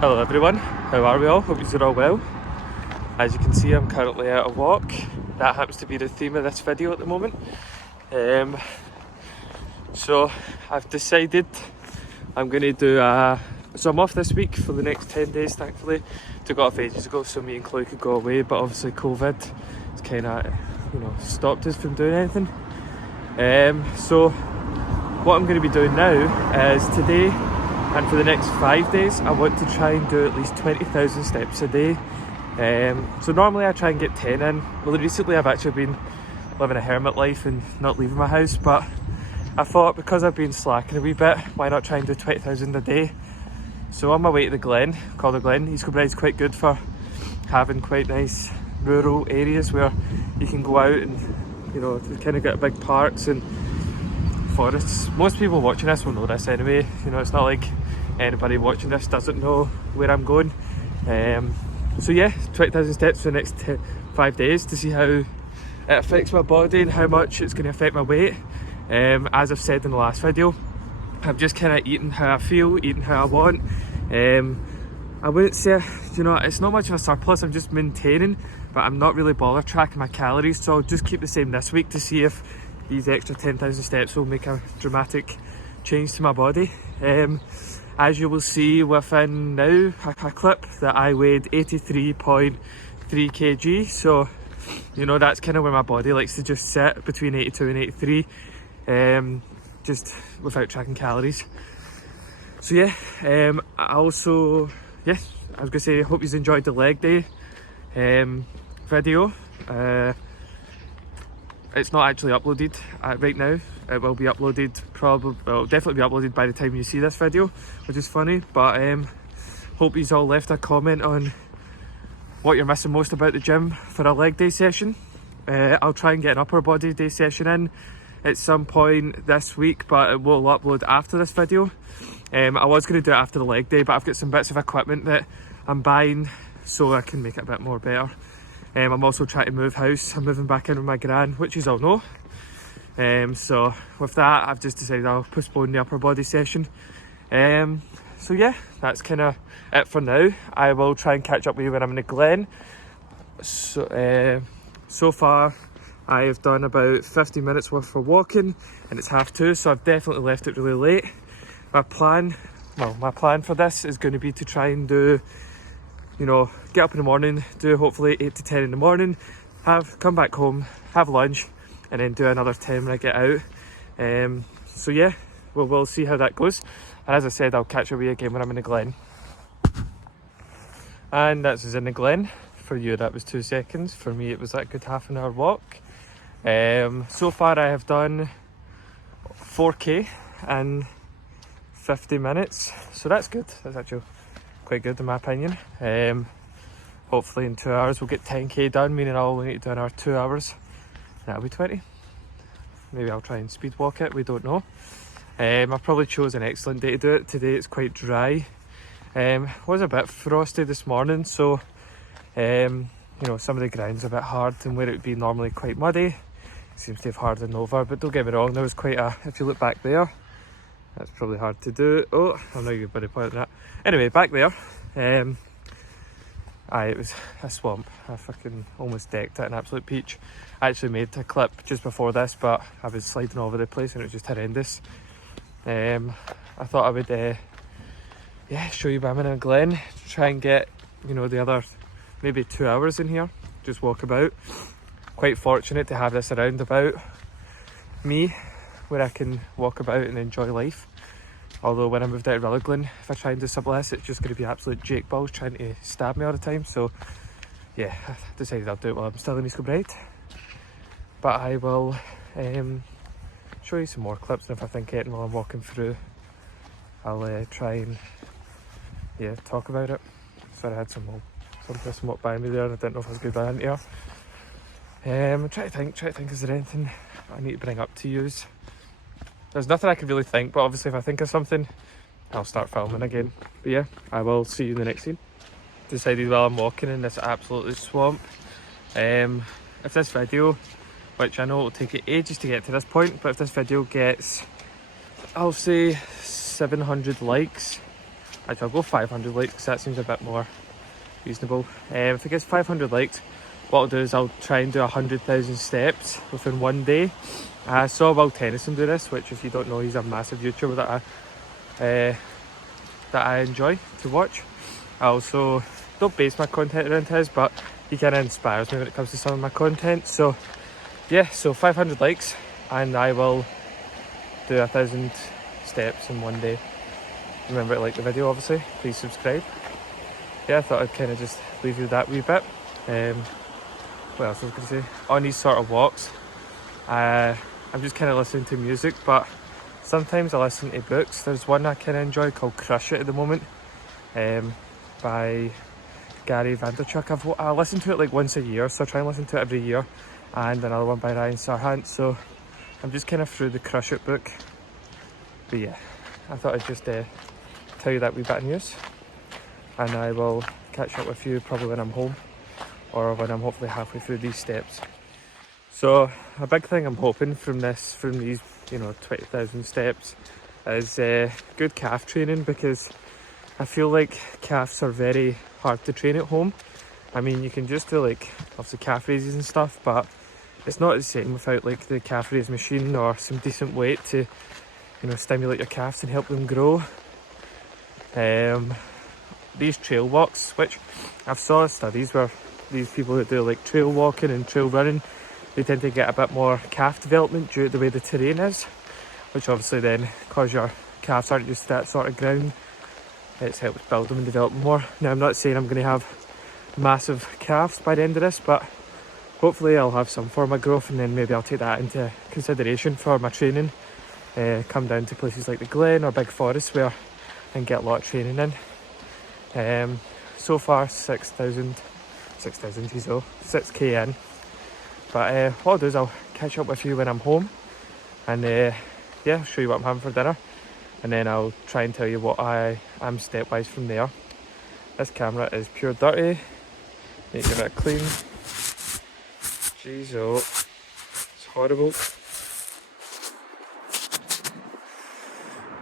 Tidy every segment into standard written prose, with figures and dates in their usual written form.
Hello everyone, how are we all? Hope you're all well. As you can see, I'm currently out a walk. That happens to be the theme of this video at the moment. So I've decided I'm going to do so I'm off this week for the next 10 days thankfully. Took off ages ago so me and Chloe could go away, but obviously COVID has kind of stopped us from doing anything. So what I'm going to be doing now is today and for the next 5 days I want to try and do at least 20,000 steps a day. So normally I try and get 10 in. Well, recently I've actually been living a hermit life and not leaving my house, but I thought because I've been slacking a wee bit, why not try and do 20,000 a day. So on my way to the Glen, called the Glen, East Kilbride is quite good for having quite nice rural areas where you can go out and you kind of get big parks and forests. Most people watching this will know this anyway. It's not like anybody watching this doesn't know where I'm going. So yeah, 20,000 steps for the next 5 days to see how it affects my body and how much it's going to affect my weight. As I've said in the last video, I'm just kind of eating how I feel, eating how I want. I wouldn't say, it's not much of a surplus, I'm just maintaining, but I'm not really bothered tracking my calories, so I'll just keep the same this week to see if these extra 10,000 steps will make a dramatic change to my body. As you will see within now a clip that I weighed 83.3 kg, so that's kind of where my body likes to just sit, between 82 and 83, just without tracking calories. So yeah, I was going to say I hope you enjoyed the leg day video. It's not actually uploaded right now. It will be uploaded it'll definitely be uploaded by the time you see this video, which is funny, but hope you've all left a comment on what you're missing most about the gym for a leg day session. I'll try and get an upper body day session in at some point this week, but it will upload after this video. I was going to do it after the leg day, but I've got some bits of equipment that I'm buying so I can make it a bit more better. I'm also trying to move house. I'm moving back in with my gran, which you all know. So with that, I've just decided I'll postpone the upper body session. So yeah, that's kind of it for now. I will try and catch up with you when I'm in the Glen. So far I have done about 50 minutes worth of walking and it's 2:30, so I've definitely left it really late. My plan for this is going to be to try and do, get up in the morning, do hopefully 8 to 10 in the morning, come back home, have lunch, and then do another 10 when I get out. So yeah, we'll see how that goes. And as I said, I'll catch up with you again when I'm in the Glen. And that was in the Glen. For you, that was 2 seconds. For me, it was that good half an hour walk. So far, I have done 4k in 50 minutes. So that's good. That's actually quite good in my opinion. Hopefully in 2 hours we'll get 10k done, meaning I'll only need to do another 2 hours. That'll be 20. Maybe I'll try and speed walk it, we don't know. I probably chose an excellent day to do it. Today it's quite dry. Was a bit frosty this morning, so some of the ground's a bit hard, and where it would be normally quite muddy, it seems to have hardened over. But don't get me wrong, there was quite if you look back there, that's probably hard to do. Oh, I'm not good by the point of that. Anyway, back there, it was a swamp. I fucking almost decked it, an absolute peach. I actually made a clip just before this, but I was sliding all over the place and it was just horrendous. I thought I would show you I'm in a Glen, try and get the other maybe 2 hours in here, just walk about. Quite fortunate to have this around about me where I can walk about and enjoy life. Although when I moved out of Rutherglen, if I try and do something less, it's just going to be absolute Jake balls trying to stab me all the time. So yeah, I decided I'll do it while I'm still in East Kilbride. But I will show you some more clips, and if I think anything while I'm walking through, I'll try and talk about it. Sorry, I had some person walk by me there and I didn't know if I was good by into her. I'm trying to think, is there anything I need to bring up to use? There's nothing I can really think, but obviously if I think of something, I'll start filming again. But yeah, I will see you in the next scene. Decided while I'm walking in this absolutely swamp, if this video, which I know will take it ages to get to this point, but if this video gets, I'll say 700 likes, Actually, I'll go 500 likes because that seems a bit more reasonable. If it gets 500 likes, what I'll do is I'll try and do 100,000 steps within one day. I saw Will Tennyson do this, which, if you don't know, he's a massive YouTuber that I enjoy to watch. I also don't base my content around his, but he kind of inspires me when it comes to some of my content. So yeah, so 500 likes and I will do 1,000 steps in one day. Remember to like the video, obviously. Please subscribe. Yeah, I thought I'd kind of just leave you that wee bit. What else was I going to say? On these sort of walks, I'm just kind of listening to music, but sometimes I listen to books. There's one I kind of enjoy called Crush It at the moment, by Gary Vaynerchuk. I listen to it like once a year, so I try and listen to it every year. And another one by Ryan Serhant, so I'm just kind of through the Crush It book. But yeah, I thought I'd just tell you that wee bit of news, and I will catch up with you probably when I'm home, or when I'm hopefully halfway through these steps. So a big thing I'm hoping from these 20,000 steps is good calf training, because I feel like calves are very hard to train at home. I mean, you can just do like obviously calf raises and stuff, but it's not the same without like the calf raise machine or some decent weight to stimulate your calves and help them grow. These trail walks, which I've saw studies where these people that do like trail walking and trail running, they tend to get a bit more calf development due to the way the terrain is, which obviously then, because your calves aren't used to that sort of ground, it helps build them and develop them more. Now, I'm not saying I'm going to have massive calves by the end of this, but hopefully I'll have some for my growth, and then maybe I'll take that into consideration for my training. Come down to places like the Glen or Big Forest where I can get a lot of training in. So far 6,000, 6k in. But what I'll do is I'll catch up with you when I'm home, and yeah, show you what I'm having for dinner, and then I'll try and tell you what I am stepwise from there. This camera is pure dirty. Need to give it a clean. Jeez, oh, it's horrible.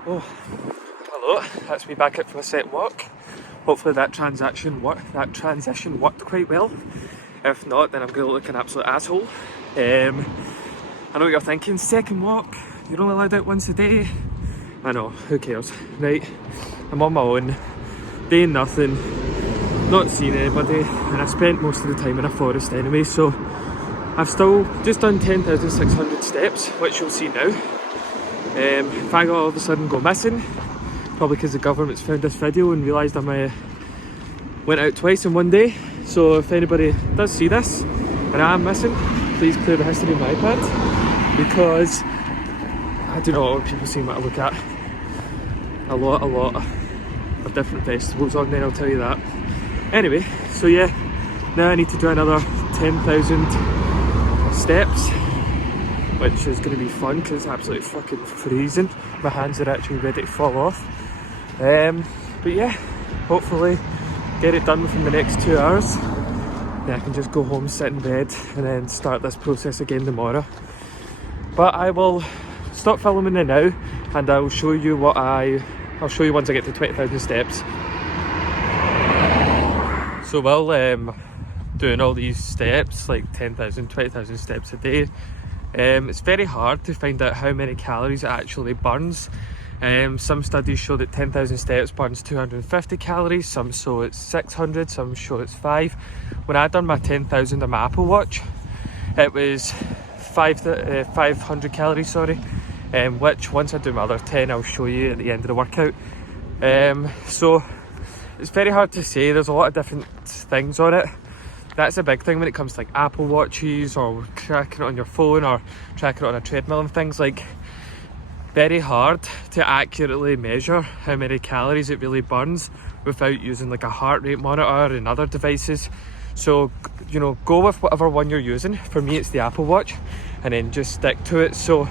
Oh, hello, that's me back out for a set walk. Hopefully that transition worked quite well. If not, then I'm going to look like an absolute asshole. I know what you're thinking, second walk, you're only allowed out once a day. I know, who cares? Right, I'm on my own, doing nothing, not seeing anybody, and I spent most of the time in a forest anyway, so I've still just done 10,600 steps, which you'll see now. If I all of a sudden go missing, probably because the government's found this video and realised I went out twice in one day. So if anybody does see this and I am missing, please clear the history of my iPad, because I do not want people seeing what I look at. A lot of different vegetables on there, I'll tell you that. Anyway, so yeah, now I need to do another 10,000 steps, which is going to be fun because it's absolutely fucking freezing. My hands are actually ready to fall off. But yeah, hopefully get it done within the next 2 hours. Then I can just go home, sit in bed, and then start this process again tomorrow. But I will stop filming it now, and I'll show you I'll show you once I get to 20,000 steps. So while doing all these steps, like 10,000, 20,000 steps a day, it's very hard to find out how many calories it actually burns. Some studies show that 10,000 steps burns 250 calories, some show it's 600, some show it's 5. When I done my 10,000 on my Apple Watch, it was 500 calories, sorry, which once I do my other 10 I'll show you at the end of the workout. So it's very hard to say, there's a lot of different things on it. That's a big thing when it comes to like Apple Watches or tracking it on your phone or tracking it on a treadmill and things. Like, very hard to accurately measure how many calories it really burns without using like a heart rate monitor and other devices. So, go with whatever one you're using. For me, it's the Apple Watch, and then just stick to it. So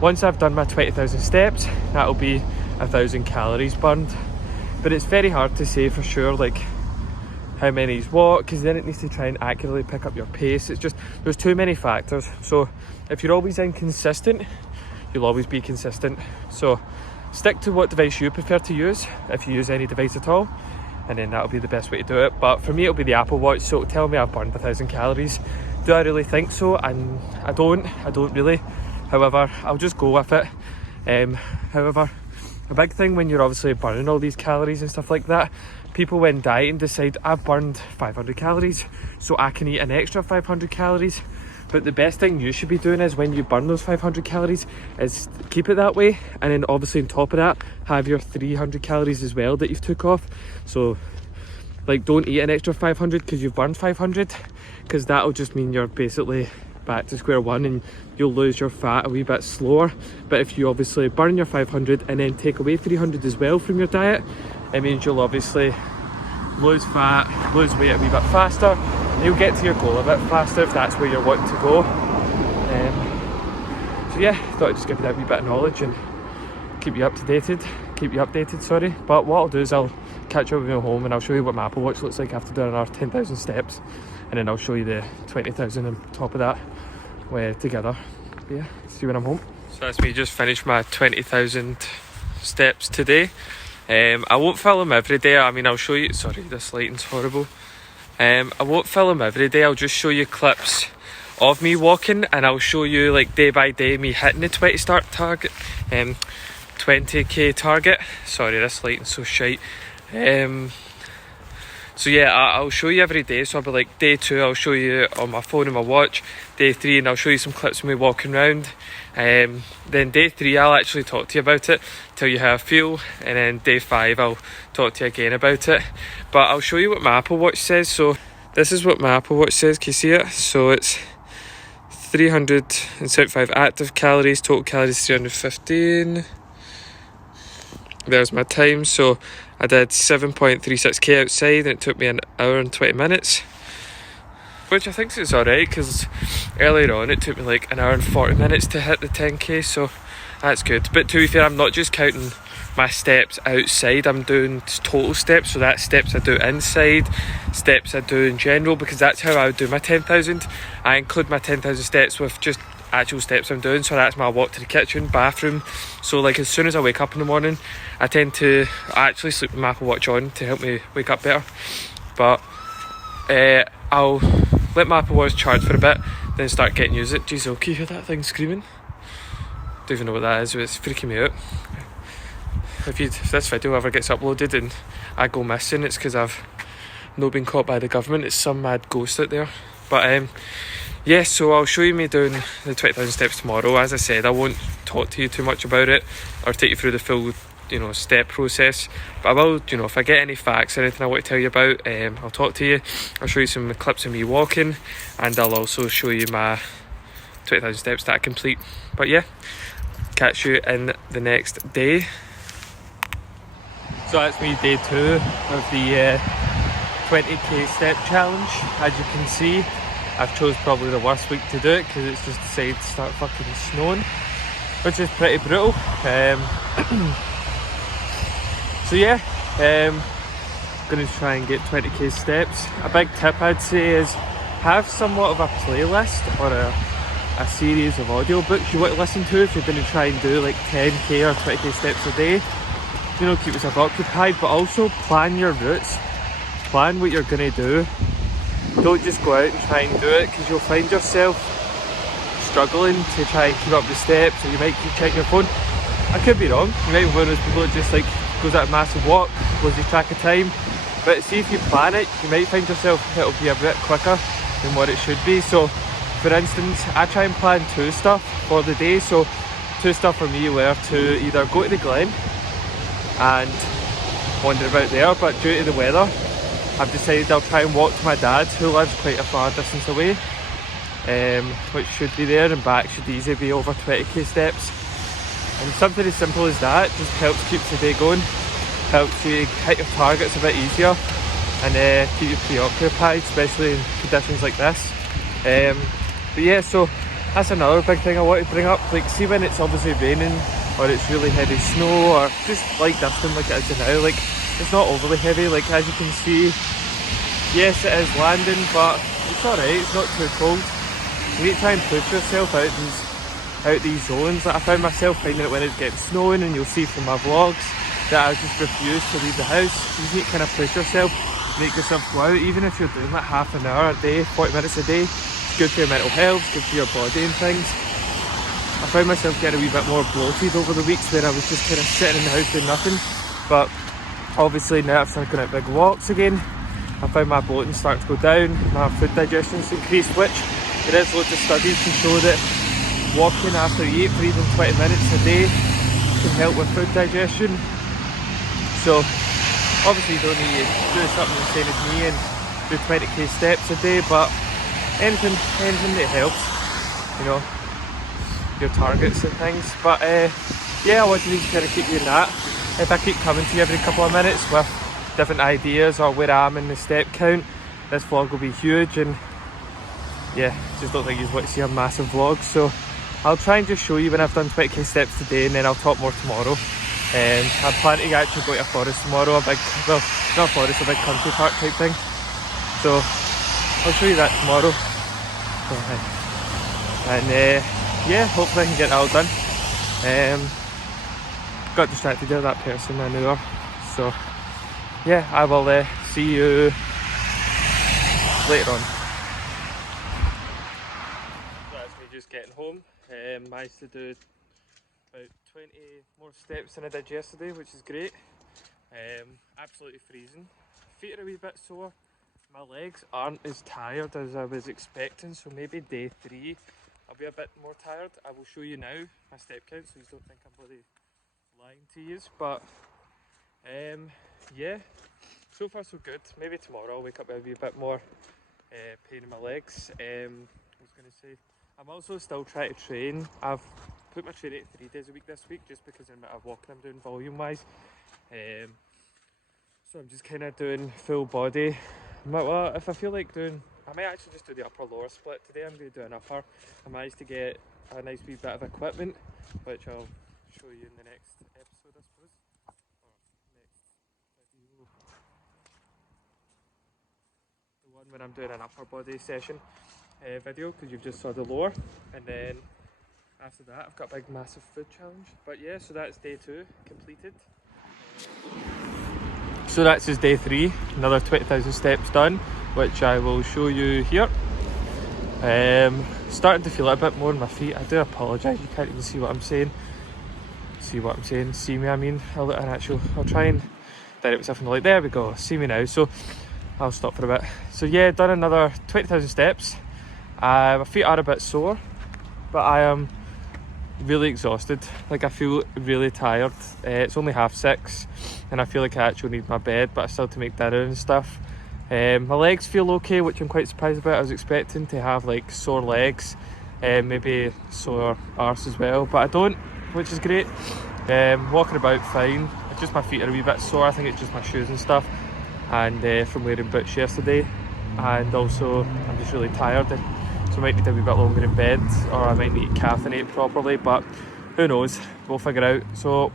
once I've done my 20,000 steps, that'll be 1,000 calories burned. But it's very hard to say for sure, like, how many is what, because then it needs to try and accurately pick up your pace. It's just, there's too many factors. So if you're always inconsistent, you'll always be consistent. So stick to what device you prefer to use, if you use any device at all, and then that'll be the best way to do it. But for me, it'll be the Apple Watch, so it'll tell me I've burned 1,000 calories. Do I really think so? And I don't really. However, I'll just go with it. However, a big thing when you're obviously burning all these calories and stuff like that, people when dieting decide I've burned 500 calories, so I can eat an extra 500 calories. But the best thing you should be doing is when you burn those 500 calories is keep it that way, and then obviously on top of that have your 300 calories as well that you've took off. So like, don't eat an extra 500 because you've burned 500, because that'll just mean you're basically back to square one and you'll lose your fat a wee bit slower. But if you obviously burn your 500 and then take away 300 as well from your diet, it means you'll obviously lose fat, lose weight a wee bit faster. You'll get to your goal a bit faster if that's where you're wanting to go. So yeah, thought I'd just give you that wee bit of knowledge and keep you updated, sorry. But what I'll do is I'll catch up with you at home and I'll show you what my Apple Watch looks like after doing our 10,000 steps, and then I'll show you the 20,000 on top of that together. But yeah, see you when I'm home. So that's me just finished my 20,000 steps today. I won't film every day. I mean, I'll show you, sorry, this lighting's horrible. I won't film every day. I'll just show you clips of me walking, and I'll show you like day by day me hitting the 20k target. Sorry, this lighting's so shite. So yeah, I'll show you every day. So I'll be like, day 2 I'll show you on my phone and my watch, day 3 and I'll show you some clips of me walking around. Then day 3 I'll actually talk to you about it, tell you how I feel, and then day 5 I'll talk to you again about it. But I'll show you what my Apple Watch says. So this is what my Apple Watch says, can you see it? So it's 375 active calories, total calories 315. There's my time. So I did 7.36k outside and it took me an hour and 20 minutes, which I think is alright, because earlier on it took me like an hour and 40 minutes to hit the 10k, so that's good. But to be fair, I'm not just counting my steps outside, I'm doing total steps, so that's steps I do inside, steps I do in general, because that's how I would do my 10,000. I include my 10,000 steps with just actual steps I'm doing, so that's my walk to the kitchen, bathroom. So like as soon as I wake up in the morning, I tend to actually sleep with my Apple Watch on to help me wake up better. But I'll let my Apple Watch charge for a bit, then start getting used to it. Jeez, okay, you hear that thing screaming? Don't even know what that is, but it's freaking me out. If this video ever gets uploaded and I go missing, it's because I've not been caught by the government. It's some mad ghost out there. But yeah, so I'll show you me doing the 20,000 steps tomorrow. As I said, I won't talk to you too much about it or take you through the full, step process. But I will, if I get any facts or anything I want to tell you about, I'll talk to you. I'll show you some clips of me walking, and I'll also show you my 20,000 steps that I complete. But yeah, catch you in the next day. So that's me, day 2 of the 20k step challenge. As you can see, I've chose probably the worst week to do it because it's just decided to start fucking snowing, which is pretty brutal. So yeah, gonna try and get 20k steps. A big tip I'd say is have somewhat of a playlist or a series of audiobooks you want to listen to if you're going to try and do like 10k or 20k steps a day. Keep yourself occupied, but also plan your routes. Plan what you're going to do. Don't just go out and try and do it, because you'll find yourself struggling to try and keep up the steps, or you might keep checking your phone. I could be wrong. You might be one of those people that just like goes out a massive walk, loses track of time. But see, if you plan it, you might find yourself it'll be a bit quicker than what it should be. So for instance, I try and plan 2 stuff for the day. So 2 stuff for me were to either go to the Glen and wander about there, but due to the weather I've decided I'll try and walk to my dad's, who lives quite a far distance away, which should be there and back should easily be over 20k steps. And something as simple as that just helps keep the day going, helps you hit your targets a bit easier, and keep you preoccupied, especially in conditions like this. But yeah, so that's another big thing I want to bring up. Like, see when it's obviously raining or it's really heavy snow or just like dusting like it is now, like it's not overly heavy. Like as you can see, yes it is landing, but it's alright, it's not too cold. You need to try and push yourself out these out these zones. Like I found myself finding it when it's getting snowing, and you'll see from my vlogs that I just refuse to leave the house. You just need to kind of push yourself, make yourself go out, even if you're doing like half an hour a day, 40 minutes a day. It's good for your mental health, good for your body and things. I found myself getting a wee bit more bloated over the weeks where I was just kind of sitting in the house doing nothing. But obviously now I've started going out big walks again. I found my bloating starting to go down, my food digestion's increased, which there is loads of studies to show that walking after you eat for even 20 minutes a day can help with food digestion. So obviously you don't need to do something the same as me and do 20k steps a day, but anything that helps, you know, your targets and things. But yeah, I wanted to kind of keep doing that. If I keep coming to you every couple of minutes with different ideas or where I am in the step count, this vlog will be huge, and yeah, just don't think you want to see a massive vlog. So I'll try and just show you when I've done 20k steps today, and then I'll talk more tomorrow. I plan to actually go to a forest tomorrow, a big, well, not a forest, a big country park type thing. So I'll show you that tomorrow. And yeah, hopefully I can get that all done. Got distracted there, that person I knew her. So yeah, I will see you later on. So that's me just getting home. Managed to do about 20 more steps than I did yesterday, which is great. Absolutely freezing. Feet are a wee bit sore. My legs aren't as tired as I was expecting, so maybe day 3 I'll be a bit more tired. I will show you now my step count so you don't think I'm bloody lying to you. But yeah, so far so good. Maybe tomorrow I'll wake up with a wee bit more pain in my legs. I was going to say, I'm also still trying to train. I've put my training at 3 days a week this week just because of the amount of walking I'm doing volume wise. So I'm just kind of doing full body. Well, if I feel like doing, I might actually just do the upper lower split today. I'm going to do an upper. I managed to get a nice wee bit of equipment, which I'll show you in the next episode, I suppose, or next video. The one when I'm doing an upper body session video, because you've just saw the lower, and then after that I've got a big massive food challenge. But yeah, so that's day 2 completed. So that's just day 3, another 20,000 steps done, which I will show you here. Starting to feel a bit more in my feet. I do apologise, you can't even see what I'm saying. See me, I mean. I'll try and direct myself in the light. There we go, see me now. So I'll stop for a bit. So yeah, done another 20,000 steps. My feet are a bit sore, but I am really exhausted. Like I feel really tired. It's only 6:30 and I feel like I actually need my bed, but I still have to make dinner and stuff. My legs feel okay, which I'm quite surprised about. I was expecting to have like sore legs, maybe sore arse as well, but I don't, which is great. Walking about fine. It's just my feet are a wee bit sore. I think it's just my shoes and stuff, and from wearing boots yesterday, and also I'm just really tired. So I might need to be a bit longer in bed, or I might need to caffeinate properly, but who knows, we'll figure out. So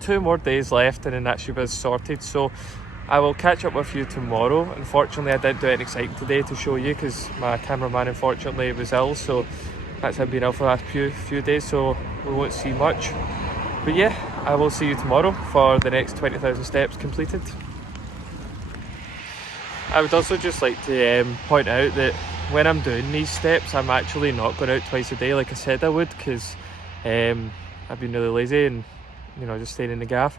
2 more days left and then that should be sorted. So I will catch up with you tomorrow. Unfortunately I didn't do anything exciting today to show you because my cameraman unfortunately was ill, so that's him being ill for the last few days, so we won't see much. But yeah, I will see you tomorrow for the next 20,000 steps completed. I would also just like to point out that when I'm doing these steps, I'm actually not going out twice a day like I said I would, because I've been really lazy and, you know, just staying in the gaff.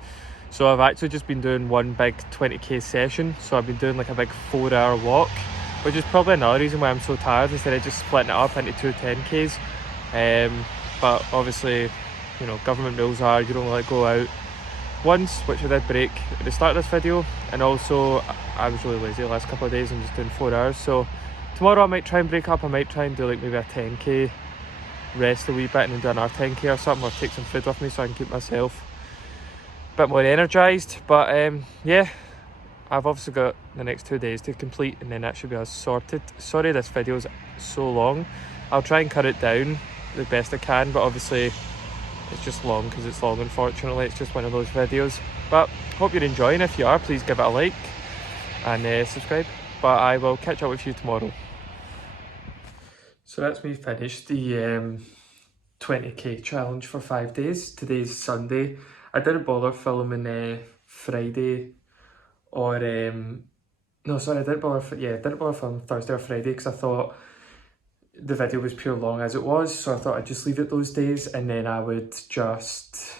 So I've actually just been doing one big 20k session. So I've been doing like a big 4-hour walk, which is probably another reason why I'm so tired, instead of just splitting it up into 2 10ks. But obviously, you know, government rules are you don't like go out once, which I did break at the start of this video. And also I was really lazy the last couple of days and just doing 4 hours. So tomorrow I might try and break up. I might try and do like maybe a 10k, rest a wee bit and then do another 10k or something, or take some food with me so I can keep myself a bit more energised. But yeah, I've obviously got the next 2 days to complete and then that should be us sorted. Sorry this video is so long. I'll try and cut it down the best I can, but obviously it's just long because it's long, unfortunately. It's just one of those videos. But hope you're enjoying. If you are, please give it a like and subscribe. But I will catch up with you tomorrow. So that's me finished the 20k challenge for 5 days. Today's Sunday. I didn't bother filming Friday or no, sorry, I didn't bother filming Thursday or Friday because I thought the video was pure long as it was, so I thought I'd just leave it those days and then I would just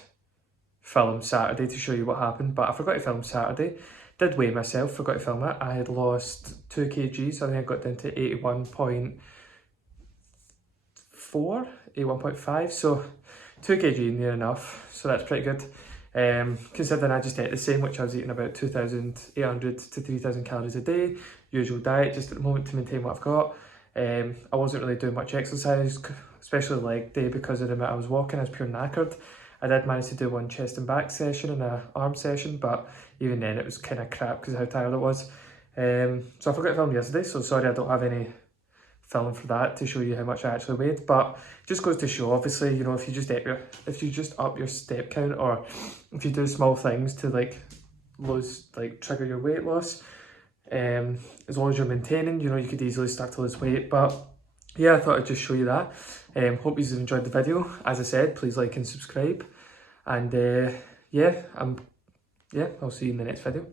film Saturday to show you what happened. But I forgot to film Saturday. Did weigh myself, forgot to film it. I had lost 2 kgs. I think I got down to 81.4, 81.5, so 2 kg near enough, so that's pretty good. Considering I just ate the same, which I was eating about 2,800 to 3,000 calories a day, usual diet just at the moment to maintain what I've got. I wasn't really doing much exercise, especially leg day, because of the amount I was walking. I was pure knackered. I did manage to do one chest and back session and an arm session, but even then it was kind of crap because of how tired I was. So I forgot to film yesterday, so sorry I don't have any film for that to show you how much I actually weighed. But it just goes to show, obviously, you know, if you just up your step count, or if you do small things to trigger your weight loss, as long as you're maintaining, you know, you could easily start to lose weight. But yeah, I thought I'd just show you that. Hope you've enjoyed the video. As I said, please like and subscribe, and I'll see you in the next video.